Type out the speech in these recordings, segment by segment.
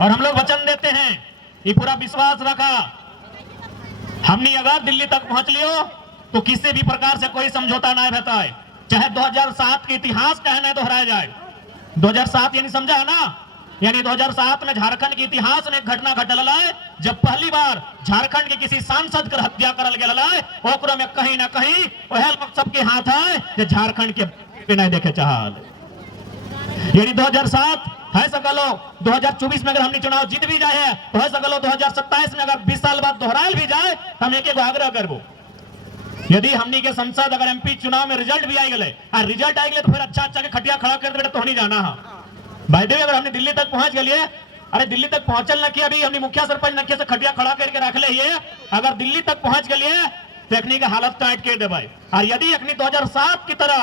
और हम लोग वचन देते हैं, ये पूरा विश्वास रखा, हमने अगर दिल्ली तक पहुंच लियो तो किसी भी प्रकार से कोई समझौता ना रहता है, चाहे 2007 के इतिहास कहना दोहराया जाए। 2007 यानी समझा है ना, यानी 2007 में झारखंड के इतिहास में एक घटना घटल है, जब पहली बार झारखंड के किसी सांसद कर हत्या करल गेल है, ओकरो में कहीं ना कहीं वह लोग सबके हाथ है जो झारखंड के नहीं देखे चाहल। यानी 2007 है सकलो 2024 में अगर हमने चुनाव जीत भी जाए तो है सकलो 2027 में अगर 20 साल बाद दोहरायल भी जाए तो हम एक आग्रह करबो, यदि हमनी के संसद अगर एमपी चुनाव में रिजल्ट भी आई गए और रिजल्ट आई गए तो फिर अच्छा अच्छा के खटिया खड़ा कर दे तो नहीं जाना है भाई देव। अगर हमने दिल्ली तक पहुंच गए, अरे दिल्ली तक पहुंचल ना कि अभी हमने मुखिया सरपंच नक्के से खटिया खड़ा करके रख ले, अगर दिल्ली तक पहुंच गए तो अखनी के हालत टाइट कर दे भाई। और यदि अखनी 2007 की तरह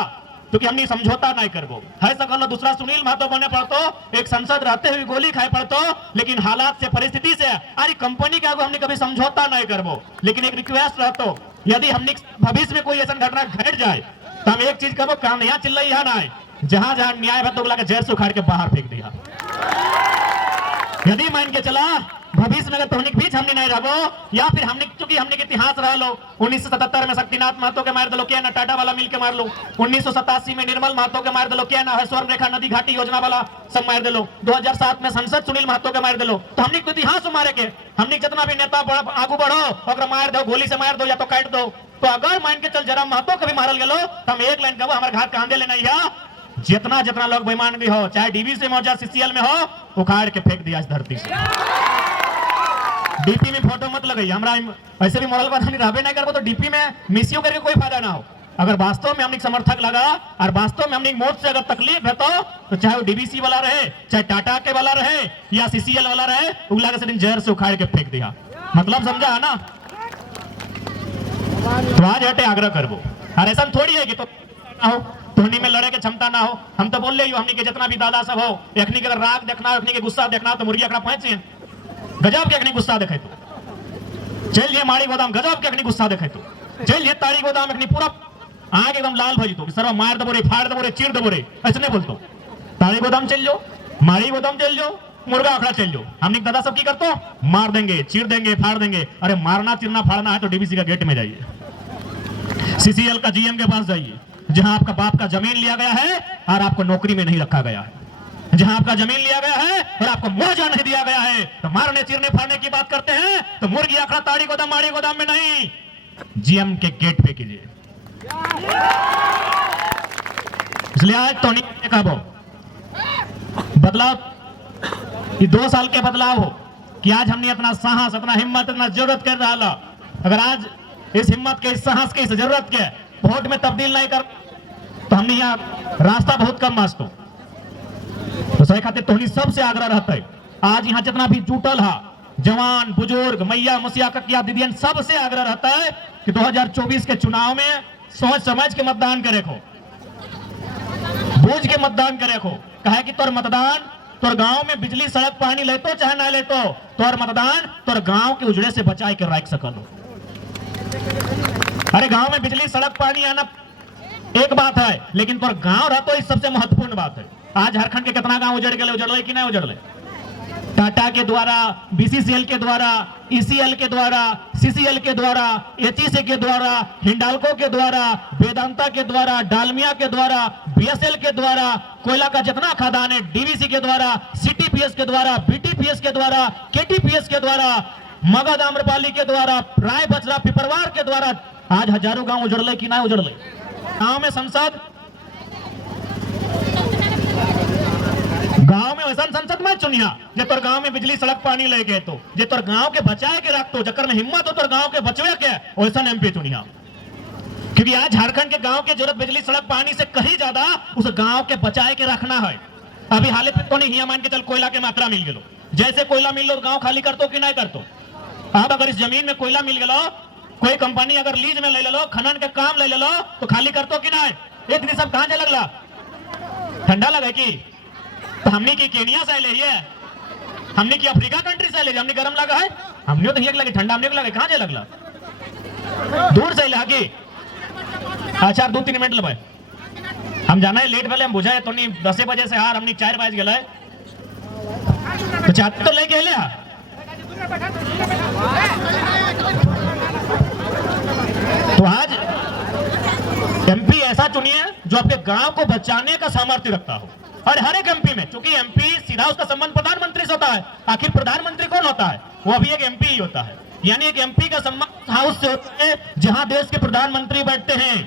क्योंकि हमने समझौता नहीं करबो है सकल दूसरा सुनील महतो बने पड़तो, एक संसद रहते हुए गोली खाए पड़तो, लेकिन हालात से परिस्थिति से अरे कंपनी के आगे हमने कभी समझौता नहीं करबो। लेकिन एक रिक्वेस्ट रहतो, यदि हमने भविष्य में कोई ऐसा घटना घट जाए तो हम एक चीज करबो, काम यहाँ चिल्ला यहाँ ना है, जहां जहां न्याय है तो बुला के जेल से उखाड़ के बाहर फेंक दिया। यदि मान के चला भविष्य में अगर बीच हमने नहीं रहो, या फिर हमने चूंकि हमने के इतिहास रह लो, 1977 में शक्तिनाथ महतो के मार दलो क्या ना, टाटा वाला मिल के मार लो, 1987 में निर्मल महतो के मार दलो क्या ना, स्वर्ण रेखा नदी घाटी योजना वाला सब मार दलो, 2007 में संसद सुनील महतो के मार दलो। तो हमने इतिहास मारे के हमने जितना भी नेता आगू बढ़ो अगर मार दो, गोली से मार दो या तो काट दो। तो अगर मान के चल जरा महतो कभी मारल गलो तो हम एक लाइन कहो, हमारे घाट कांदे लेना या जितना जितना लोग बेईमान भी हो, चाहे डीवीसी में हो चाहे सीसीएल में हो, उखाड़ के फेंक दिया इस धरती से। डीपी में फोटो मत लगाइए, हमरा ऐसे भी मॉडल बात हमने रहबे नहीं करबो तो डीपी में मिसयू करके कोई फायदा ना हो। अगर वास्तव में हमने समर्थक लगा और वास्तव में हमने मोर्च से अगर तकलीफ है तो चाहे वो डीवीसी वाला रहे, चाहे टाटा के वाला रहे या सीसीएल वाला रहे, उगला के दिन जहर से उखाड़ के फेंक दिया। मतलब समझा है ना? तो आज हटे आग्रह करबो, और ऐसा थोड़ी है कि तो ना हो धोनी में लड़े के क्षमता ना हो। हम तो बोल रहे हो हमने के जितना भी दादा सब हो, अखनी के अगर राग देखना हो, अखनी के गुस्सा देखना हो तो मुर्गी अकड़ा पहुंचे गजब के अखनी गुस्सा देखे तो चल ये माड़ी गोदाम गजब के अखनी गुस्सा देखे तो चल ये ताड़ी गोदाम अखनी पूरा आग एकदम लाल भजी तो सर्व मार दबोरे फाड़ दबोरे चीर दबोरे ऐसे नहीं बोलतो। ताड़ी गोदाम चल जाओ, माड़ी गोदाम चल जाओ, मुर्गा अखड़ा चल जाओ, हमने दादा सब की करतो मार देंगे, चीर देंगे, फाड़ देंगे। अरे मारना चीरना फाड़ना है तो डीवीसी का गेट में जाइए, सीसीएल का जीएम के पास जाइए, जहां आपका बाप का जमीन लिया गया है और आपको नौकरी में नहीं रखा गया है, जहां आपका जमीन लिया गया है और आपको मुआवजा नहीं दिया गया है। तो मारने चीरने फाड़ने की बात करते हैं तो मुर्गी अखड़ा ताड़ी गोदाम माड़ी गोदाम में नहीं, जीएम के गेट पे कीजिए। इसलिए आज तो नहीं कहो बदलाव, ये 2 साल के बदलाव हो कि आज हमने अपना साहस, अपना हिम्मत, अपना जरूरत कर रहा। अगर आज इस हिम्मत के, इस साहस के, इस जरूरत के वोट में तब्दील नहीं कर तो हमने यहाँ रास्ता बहुत कम मास्तो। तो सही खातिर तो सबसे आग्रह रहता है, आज यहाँ जितना भी जुटल है जवान बुजुर्ग मैया मुसिया ककिया दीदियन, सबसे आग्रह रहता है कि 2024 के चुनाव में सोच समझ के मतदान करे को, बूझ के मतदान करे को। कहे कि तोर मतदान तोर गांव में बिजली सड़क पानी लेतो चाहे ना लेतो, तोर मतदान तोर गांव के उजड़े से बचाए के रख सकलो। अरे गांव में बिजली सड़क पानी आना एक बात है, लेकिन तोर गांव रहतो इस सबसे महत्वपूर्ण बात है। आज झारखंड के कितना गांव उजड़ गए, उजड़ले कि नहीं उजड़ले? टाटा के द्वारा, बीसीसीएल के द्वारा, ईसीएल के द्वारा, सीसीएल के द्वारा, एचईसी के द्वारा, हिंडाल्को के द्वारा, वेदांता के द्वारा, डालमिया के द्वारा, बीएसएल के द्वारा, कोयला का जितना खदान है डीवीसी के द्वारा, सीटीपीएस के द्वारा, बीटीपीएस के द्वारा, केटीपीएस के द्वारा, मगध आम्रपाली के द्वारा, राय बचरा पिपरवार के द्वारा आज हजारों गांव उजड़ले कि नहीं उजड़ले? गांव में संसद, गांव में वैसा संसद मत चुनिया जे तोर गांव में बिजली सड़क पानी ले गए, तो जे तोर गांव के बचाए के रख तो चक्कर में हिम्मत हो तोर गांव के बचवे के वैसा एमपी चुनिया। क्योंकि आज झारखंड के गांव के जरूरत बिजली सड़क पानी से कहीं ज्यादा उस गांव के बचाए के रखना है। अभी हाल पे तो नहीं मान के चल कोयला के मात्रा मिल गलो, जैसे कोयला मिल लो गांव खाली करतो कि नहीं करतो? अब अगर इस जमीन में कोयला मिल गलो, कोई कंपनी अगर लीज में ले लो, खनन के काम ले लो तो खाली करतो कि नहीं? एक दिन सब कहां से लगला, ठंडा लगे की? तो हमने की केनिया से ले है, हमने की अफ्रीका कंट्री से ले, हमने गर्म लगा है, हमने तो लगे ठंडा, हमने लगे कहां से लगला? दूर से लगे। अच्छा 2-3 मिनट लगे, हम जाना है लेट वाले हम बुझाए तो नहीं 10 बजे से हार हमने 4 बज गए। तो चाहते तो लेके लिया। तो आज एमपी ऐसा चुनिए जो आपके गांव को बचाने का सामर्थ्य रखता हो। और हर एक एमपी में, क्योंकि एमपी सीधा उसका संबंध प्रधानमंत्री से होता है, आखिर प्रधानमंत्री कौन होता है? वो भी एक एमपी ही होता है। यानी एक एमपी का संबंध हाउस से होता है जहां देश के प्रधानमंत्री बैठते हैं।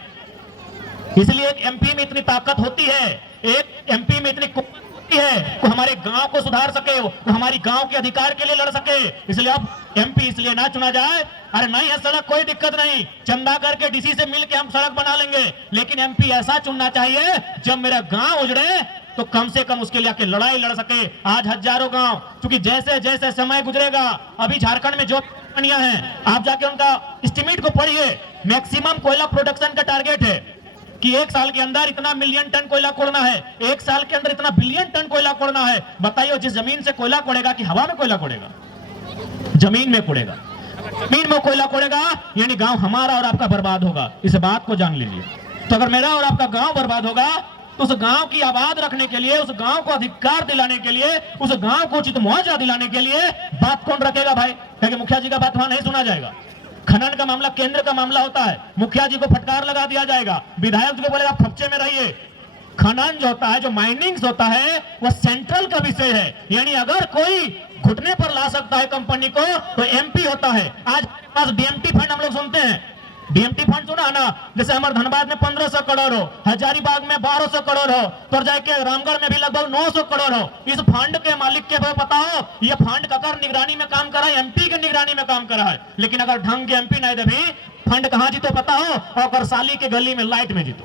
इसलिए एक एमपी में इतनी ताकत होती है, एक एमपी में इतनी कुवत होती है वो हमारे गांव को सुधार सके, वो हमारी गांव के अधिकार के लिए लड़ सके। इसलिए अब एमपी इसलिए ना चुना जाए, अरे नहीं है सड़क कोई दिक्कत नहीं, चंदा करके डीसी से मिलके हम सड़क बना लेंगे, लेकिन एमपी ऐसा चुनना चाहिए जब मेरा गांव उजड़े तो कम से कम उसके लिए आके लड़ाई लड़ सके। आज हजारों गांव, क्योंकि जैसे जैसे समय गुजरेगा, अभी झारखंड में जो कंपनियां हैं आप जाके उनका एस्टिमेट को पढ़िए, मैक्सिमम कोयला प्रोडक्शन का टारगेट है कि एक साल के अंदर इतना मिलियन टन कोयला कोड़ना है, एक साल के अंदर इतना बिलियन टन कोयला कोड़ना है। बताइए जिस जमीन से कोयला कोड़ेगा कि हवा में कोयला कोड़ेगा? जमीन में कोड़ेगा। जमीन में कोयला कोड़ेगा यानी गांव हमारा और आपका बर्बाद होगा। इस बात को जान लीजिए। तो अगर मेरा और आपका गांव बर्बाद होगा तो उस गांव की आबाद रखने के लिए, उस गांव को अधिकार दिलाने के लिए, उस गांव को उचित मुआवजा दिलाने के लिए बात कौन रखेगा भाई? क्योंकि मुखिया जी का बात वहां नहीं सुना जाएगा। खनन का मामला केंद्र का मामला होता है, मुखिया जी को फटकार लगा दिया जाएगा, विधायक जी को बोलेगा खर्चे में रहिए। खनन जो होता है, जो माइनिंग होता है, वो सेंट्रल का विषय है। यानी अगर कोई घुटने पर ला सकता है कंपनी को तो एमपी होता है। आज हमारे पास डीएमटी फंड हम लोग सुनते हैं, डीएमटी फंड सुना ना, जैसे हमारे धनबाद में 1500 करोड़ हो, हजारीबाग में 1200 करोड़ हो, तो जाके रामगढ़ में भी लगभग 900 करोड़ हो। इस फंड के मालिक के पता हो ये फंड ककर निगरानी में काम कर रहा है, एमपी के निगरानी में काम कर रहा है। लेकिन अगर ढंग के एमपी नहीं दे भी फंड कहां जीतो पता हो? और साली के गली में लाइट में जीतो।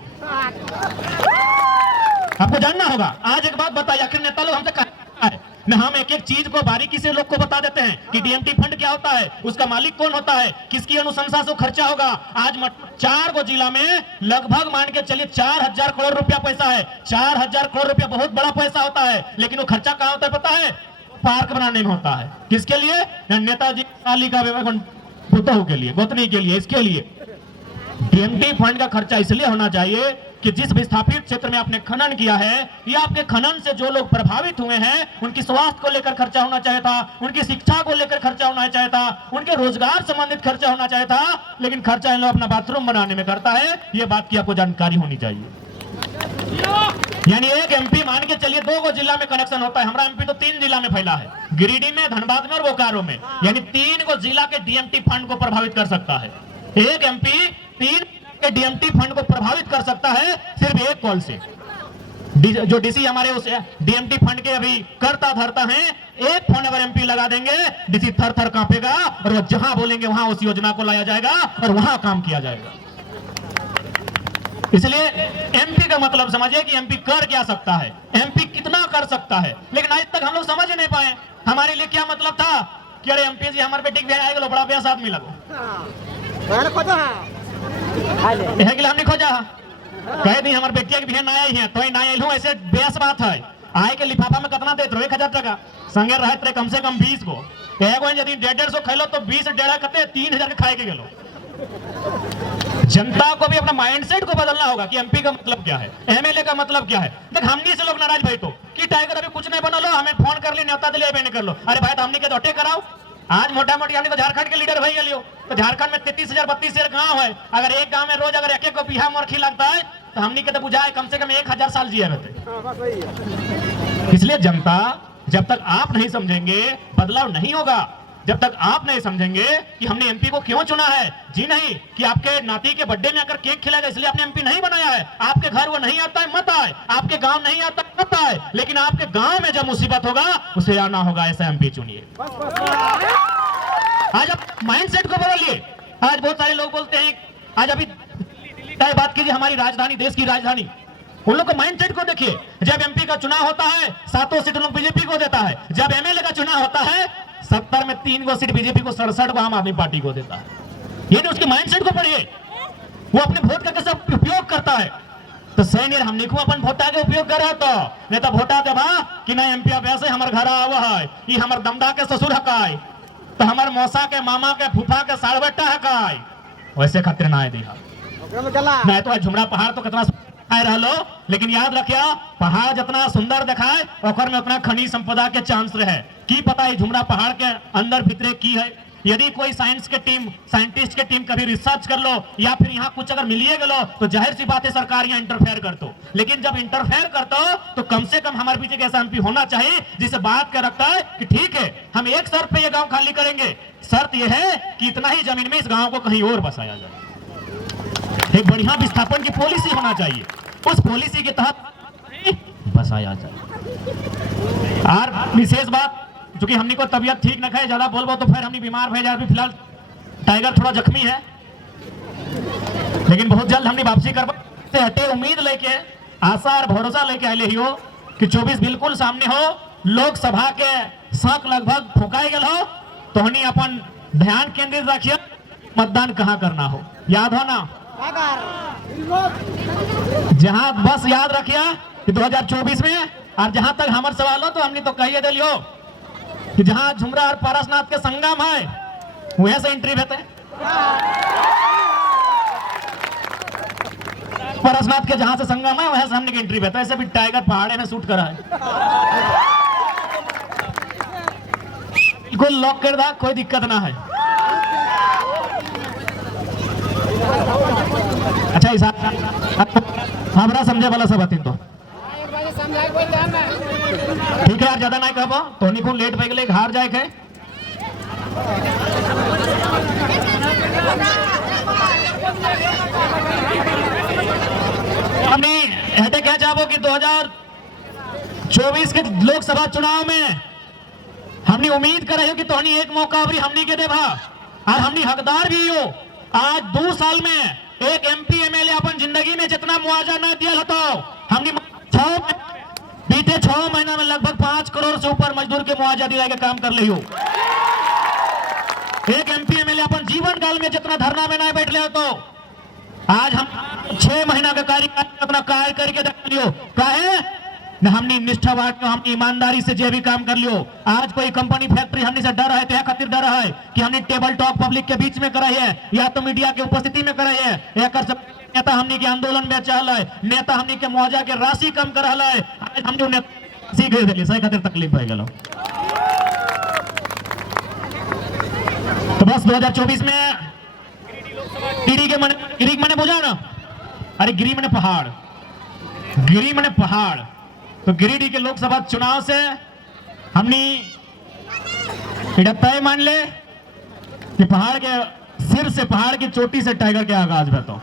आपको जानना होगा। आज एक बात बताइए, आखिर नेता लोग हमसे कहता है न, हम एक एक चीज को बारीकी से लोग को बता देते हैं कि डीएमटी फंड क्या होता है, उसका मालिक कौन होता है, किसकी अनुशंसा से खर्चा होगा। आज 4 गो जिला में लगभग मान के चलिए 4000 करोड़ रुपया पैसा है। 4000 करोड़ रुपया बहुत बड़ा पैसा होता है, लेकिन वो खर्चा कहाँ होता है पता है? पार्क बनाने में होता है। किसके लिए? नेताजी साली का पुतहू के लिए, गोतनी के लिए। इसके लिए डीएमटी फंड का खर्चा इसलिए होना चाहिए कि जिस विस्थापित क्षेत्र में आपने खनन किया है या आपके खनन से जो लोग प्रभावित हुए हैं उनकी स्वास्थ्य को लेकर खर्चा होना चाहिए था, उनकी शिक्षा को लेकर खर्चा होना चाहिए था, उनके रोजगार संबंधित खर्चा होना चाहिए था। लेकिन खर्चा इन लोग अपना बाथरूम बनाने में करता है। ये बात की आपको जानकारी होनी चाहिए। यानी एक एमपी मान के चलिए 2 गो जिला में कनेक्शन होता है। हमारा एमपी तो 3 जिला में फैला है, गिरिडीह में, धनबाद में और बोकारो में। यानी 3 गो जिला के डीएमटी फंड को प्रभावित कर सकता है। एक एमपी 3 के डीएमटी फंड को प्रभावित कर सकता है सिर्फ एक कॉल से। जो डीसी हमारे उस डीएमटी फंड के अभी करता धरता है, एक फोन अगर एमपी लगा देंगे डीसी थर थर कांपेगा और वो जहां बोलेंगे वहां उस योजना को लाया जाएगा और वहां काम किया जाएगा। इसलिए एमपी का मतलब समझिए कि एमपी कर क्या सकता है, एमपी कितना कर सकता है। लेकिन आज तक हम लोग समझ नहीं पाए हमारे लिए क्या मतलब था कि अरे एमपी जी हमारे बेटी के आएगा बड़ा ब्यास आदमी लगो हमने खोजा कह दी हमारे बेटिया के बिहान आए हैं तो ना आये ऐसे बेस बात है। आए के लिफाफा में कितना देते 1000 टका संगे रहे कम से कम 20 गो, यदि 150 खैलो तो 20 डेढ़ कते 3000 के खाए के गेलो। जनता को भी अपना माइंडसेट को बदलना होगा कि एमपी का मतलब क्या है, एमएलए का मतलब क्या है। देख हमनी से लोग नाराज भाई तो कि टाइगर अभी कुछ नहीं बना लो, हमें फोन कर ली न्योता दिले नहीं कर लो। अरे भाई तो हमनी के दौटे कराओ। आज मोटा मोटी हमने तो झारखंड के लीडर भाई गलियो, तो झारखंड में 33,000 32,000 गांव है। अगर एक गांव में रोज अगर एक को बिहा मरखी लगता है तो हमनी के तो बुझाए कम से कम 1000 साल जिए रहते। इसलिए जनता जब तक आप नहीं समझेंगे बदलाव नहीं होगा। जब तक आप नहीं समझेंगे कि हमने एमपी को क्यों चुना है, जी नहीं कि आपके नाती के बर्थडे में अगर केक खिलाएगा इसलिए आपने एमपी नहीं बनाया है। आपके घर वो नहीं आता है मत आए, आपके गांव नहीं आता है मत आए, लेकिन आपके गांव में जब मुसीबत होगा उसे आना होगा। ऐसा एमपी चुनिए। आज आप माइंडसेट को बदलिए। आज बहुत सारे लोग बोलते हैं, आज अभी बात कीजिए हमारी राजधानी, देश की राजधानी, उन लोग को माइंडसेट को देखिए। जब एमपी का चुनाव होता है 7 सीट लोग बीजेपी को देता है, जब एमएलए का चुनाव होता है 70 में 3 गो सीट बीजेपी को, 67 को आम आदमी पार्टी को देता है। ये नहीं उसके माइंडसेट को पढ़िए, वो अपने वोट का कैसे उपयोग करता है। तो सैनिक हमने को अपन वोटा के उपयोग कर रहा तो नहीं तो वोटा देवा कि नहीं एमपी वैसे हमारे घर आवा है, ये हमारे दमदा के ससुर हकाय, तो हमारे मौसा के मामा के फूफा के साड़ बेटा हकाय, वैसे खातिर ना दिया नहीं तो झुमरा पहाड़ तो कितना रहो, लेकिन याद रखिया पहाड़ जितना सुंदर दिखाए ओकर में उतना खनिज संपदा के चांस रहे। की पता है झुमरा पहाड़ के अंदर भीतरे की है। यदि कोई साइंस के टीम साइंटिस्ट के टीम कभी रिसर्च कर लो या फिर यहाँ कुछ अगर मिलिए गलो तो जाहिर सी बात है सरकार यहाँ इंटरफेयर करतो। लेकिन जब इंटरफेयर करतो तो कम से कम हमारे पीछे ऐसा एमपी होना चाहिए जिसे बात कर रखता है कि ठीक है हम एक शर्त पे ये गांव खाली करेंगे, शर्त यह है कि इतना ही जमीन में इस गांव को कहीं और बसाया जाए। एक बढ़िया विस्थापन की पॉलिसी होना चाहिए, उस पॉलिसी के तहत बसाया जाए। और विशेष बात चूंकि हमनी को तबियत ठीक न है, ज्यादा बोलबो तो फिर हमनी बीमार भे जाए। फिलहाल टाइगर थोड़ा जख्मी है, लेकिन बहुत जल्द हमनी वापसी कर से हटे उम्मीद लेके आशा और भरोसा लेके आए हो कि 24 बिल्कुल सामने हो। लोकसभा के शक लगभग फुकाई गल हो तो हमनी अपन ध्यान केंद्रित रखिए मतदान कहाँ करना हो। याद हो ना, जहां बस याद रखिए कि 2024 में, और जहां तक हमारे सवाल हो तो हमने तो कहिए दिलियो कि जहां झुमरा और पारसनाथ के संगम है वहीं से एंट्री भेते। पारसनाथ के जहां से संगम है वहीं से हमने की एंट्री भेते। ऐसे भी टाइगर पहाड़े में शूट करा है, बिल्कुल लॉक कर दा, कोई दिक्कत ना है। अच्छा हमरा समझे वाला सब हथिन तो ठीक है यार, ज्यादा नहीं कहबो तो निको लेट पे गले घर जाए के। हमने हटे क्या चाहबो कि 2024 के लोकसभा चुनाव में हमने उम्मीद कर रहे हो कि तोहनी एक मौका अभी हमनी के देबा और हमनी हकदार भी हो। आज 2 साल में एक एमपी एमएलए अपन जिंदगी में जितना मुआवजा न दिया तो हमने बीते 6 महीना में लगभग 5 करोड़ से ऊपर मजदूर के मुआवजा दिलाए के काम कर ली हो। एक एमपी एमएलए अपन जीवन काल में जितना धरना में ना बैठ ले तो आज हम 6 महीना का कार्यकाल अपना कार्य करके देख लियो। काहे न हमने निष्ठावान हमने ईमानदारी से जो भी काम कर लियो। आज कोई कंपनी फैक्ट्री हमने से डर है तो खातिर डर है कि हमने टेबल टॉक पब्लिक के बीच में कराई है या तो मीडिया के उपस्थिति में कराई है। एक नेता हमने के आंदोलन में चल है, नेता हमने के मुआवजा के राशि कम कर है। आज हमने सीख दिली सही खातिर तकलीफ हो गलो। तो बस 2024 में गिरी मने बुझा ना, अरे गिरी मने पहाड़, गिरी मने पहाड़। तो गिरिडीह के लोकसभा चुनाव से हमने तय मान ले कि पहाड़ के सिर से, पहाड़ की चोटी से टाइगर के आगाज है। तो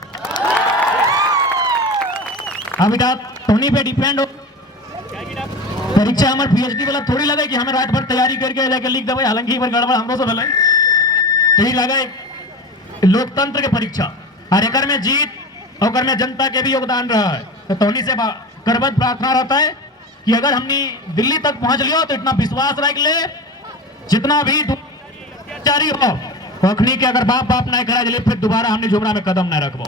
अभी तोनी पे डिपेंड हो। परीक्षा हमारे पीएचडी वाला थोड़ी लगे कि हमें रात भर तैयारी करके जाके लिख देवे, हालांकि गड़बड़ हमरो से भले तो ही लगे लोकतंत्र के परीक्षा और एकर में जीत और में जनता के भी योगदान रहा है। तो तोनी से करबद्ध प्रार्थना रहता है कि अगर हमने दिल्ली तक पहुंच लियो तो इतना विश्वास रख ले जितना भी अत्याचारी हो अखनी के अगर बाप नहीं करा फिर दोबारा हमने झुमरा में कदम नहीं रखबो।